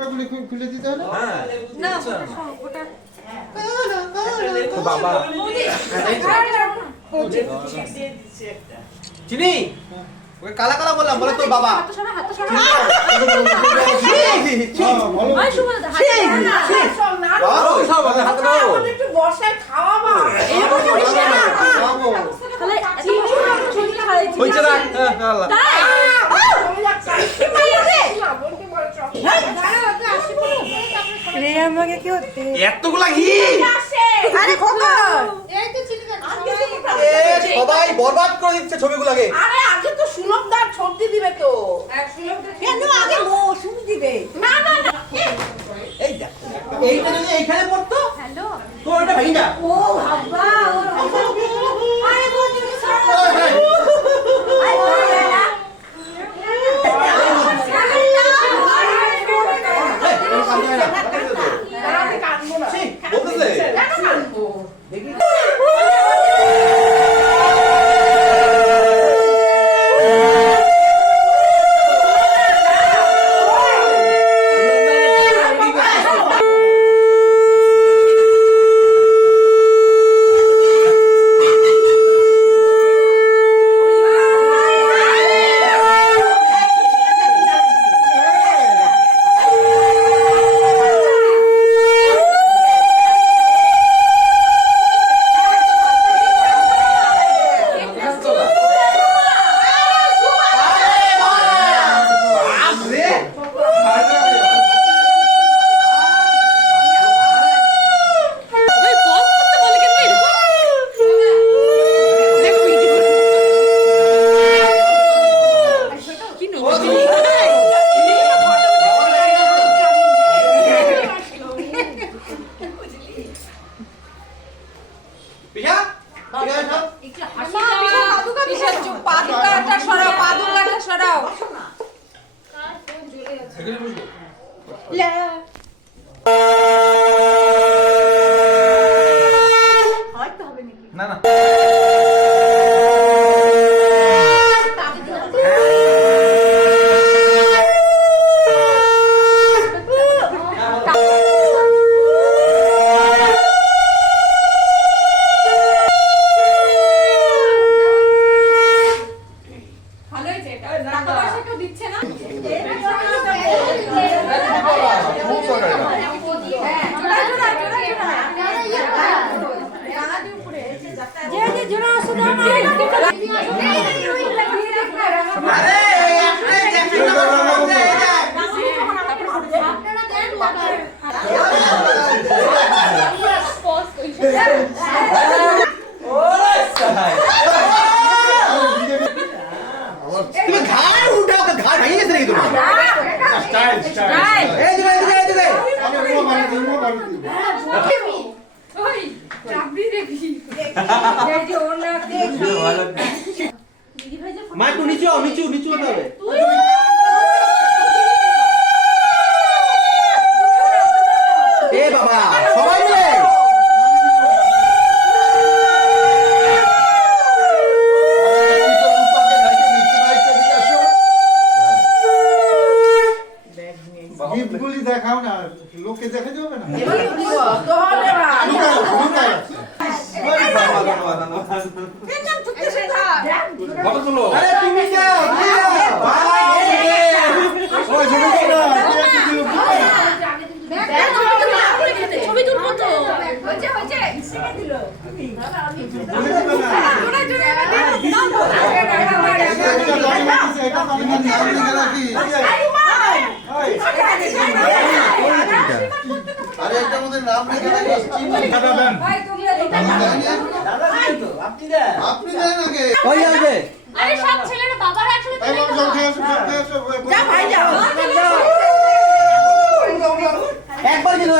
ওগুলো খুলে দিতে হলো। হ্যাঁ না ওটা তো বাবা চিনি ওই কালা কালা বললাম বলে তোর বাবা হাত সরা হাত সরা ভালো আয় শুভ হাত সরা হাত দাও একটু বর্ষায় খাওয়াবা এরকম করিস না খাবো। তাহলে চিনি ছবি খাইছি হইছে না আল্লাহ তাই চলে যাচ্ছে বোনকে বলে চল রে আমাকে কি হচ্ছে এতগুলা ঘি আরে খোকা সবাই বরবাদ করে দিচ্ছে ছবিগুলোকে আরে আগে তো সুলভদার ছবি দিবে তো কেন আগে মৌসুম দিবে না না না এই দেখ এইটা যদি এইখানে পড়তো হ্যালো তো এটা ভেঙে যা ও বাবা আরে বোন তুমি সরো আয় বলে না আমি কাঁদবো না বলতেছে কেন কাঁদবো না না তুমি ঘাড় উঠাও তো ঘাড় ভেঙে গেছে নাকি তোমার স্টাইল স্টাইল এই দিকে এই দিকে এই দিকে আমি ও ভালো দিই ও ভালো দিই ওই চাবি দেখি এই যে ওনা দেখি দিদি ভাই যে মা একটু নিচু নিচু নিচু হতে হবে এ বাবা সবাই মিলে গিফটগুলি দেখাও না লোকে দেখে যাবে না এবার দিব তো হবে না ফটো তুলো আরে তুমি যাও ওই জমি না ছবি তুলবো তো হচ্ছে হচ্ছে শিখে দিল আরে একটা মধ্যে নাম লিখে আপনি দেন আগে ওই আছে আরে সব ছেলেরা বাবার একসাথে এই বাবা জল খেয়ে আসো জল খেয়ে আসো যা ভাই যাও একবার দিন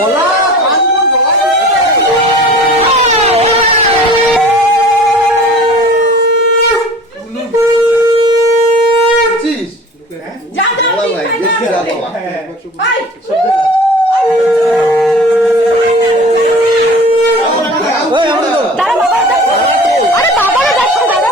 বলা যা যা ভাই আরে বাবা আরে বাবারে যাচ্ছে দাদা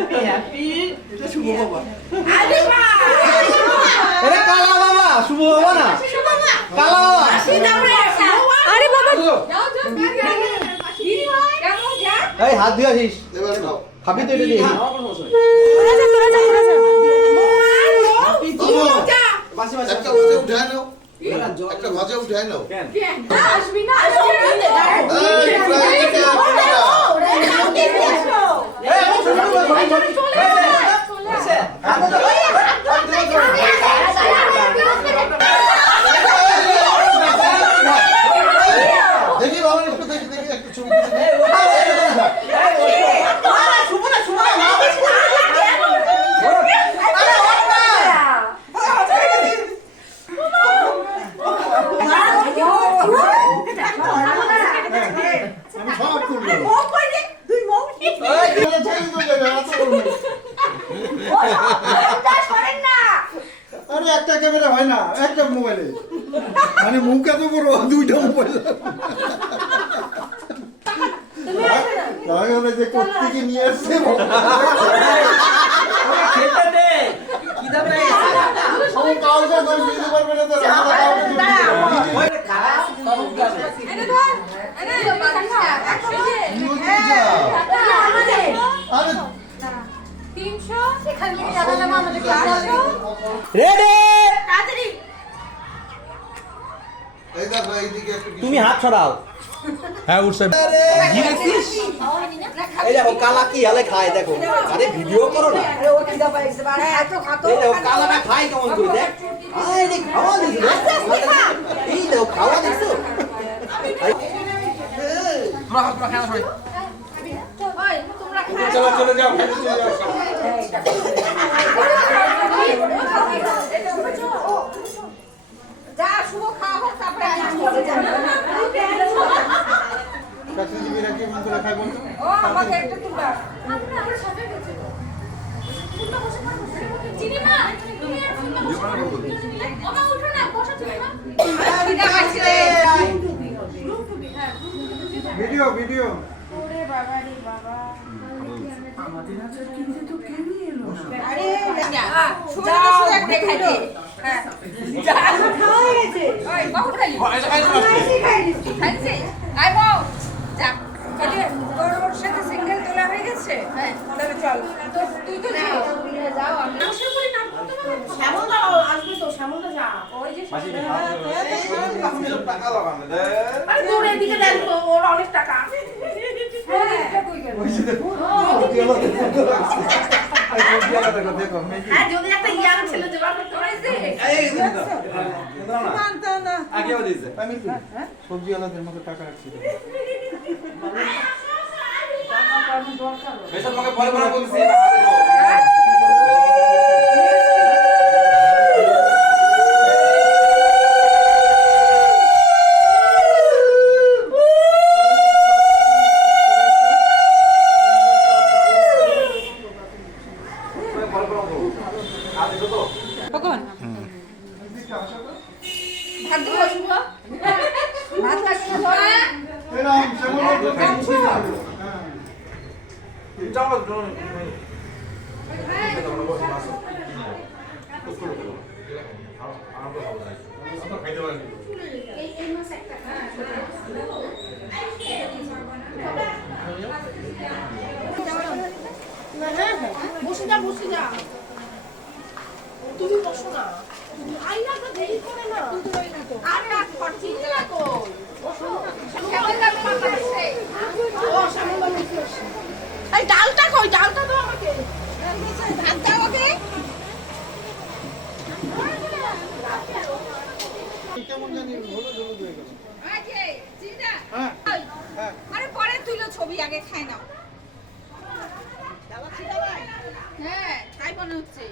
হ্যাপি হ্যাপি এটা শুভ বাবা আরে বাবা আরে কালা বাবা শুভ বাবা না কালা বাবা আরে বাবা যাও যাও দিদি ভাই কেমন যা এই হাত দিয়ে আসিস এবারে খাও খাবি তো এটা দিয়ে বাসি বাসি একটা ভাজা উঠায় নাও একটা ভাজা উঠায় নাও আসবি না এই ফ্রাই এটা এই আমি ছোট ছোট আচ্ছা দেখি বাবা একটু দেখি একটা ছবি আমি সব করবো আরে একটা ক্যামেরা হয় না একটা মোবাইলে মানে মুখ এত বড় দুইটা মোবাইল তাহলে যে কোত্থেকে নিয়ে আসছে খেতে দে কি দাবে সব কাউকে দোষ দিতে পারবে না তো আমরা কাউকে দোষ দিতে পারবো না। ওই খালা সব যাবে এনে ধর এনে একসাথে কি হচ্ছে যা? আরে 300 এখান থেকে যাবে না আমাদের 400 রেডি তাড়াতাড়ি এই দেখো এইদিকে একটু তুমি হাত ছড়াও হ্যাঁ উঠছে এই দেখো কালা কি হালে খায় দেখো আরে ভিডিও করো না এই দেখো কালাটা খায় কেমন করে দেখ আয় রে খাওয়া দিছো এই দেখো খাওয়া দিছো ওই তোমরা খা চলো চলে যাও খাইতে চলে যাও যা শুভ খাওয়া হোক তারপরে চাকরিজীবীরা কি মন করে খায় বলতো ও আমাকে একটা তুলবা আমরা সাথে গেছি চিনিমা তুমি আর বাবা উঠো না বসো চিনিমা ঠিক আছে ভিডিও ভিডিও ওরে বাবা রে বাবা আরে শুভ শুভ দেখাই দে হ্যাঁ যা খাওয়া হয়ে গেছে ওই বাবু খালি খাইছে আই বাবু যা তাহলে তোর সাথে সিঙ্গেল তোলা হয়ে গেছে হ্যাঁ তাহলে চল তো তুই তো যাও আমি শ্যামলদা আসবে তো শ্যামলদা যা ওই যে টাকা লাগানো দে আরে তোর এদিকে দেন তো ওর অনেক টাকা দেখো হ্যাঁ যদি একটা ইয়াং ছেলে জোগাড় করতে পারিস আগে দিছে আমি সবজি আলাদের মতো টাকা রাখছি বেশ তোমাকে পরে পরে বলছি ভাত দিব শুভ ভাত লাগবে না এরকম সেমন বসে যা বসে যা তুমি বসো না আইনা তো দেরি করে না আর রাত করছি না তো এই ডালটা কই ডালটা দাও আমাকে ভাত দাও ওকে কেমন জানি হলুদ হলুদ হয়ে গেল আজে চিন্তা হ্যাঁ হ্যাঁ আরে পরে তুইলো ছবি আগে খাই নাও হ্যাঁ তাই মনে হচ্ছে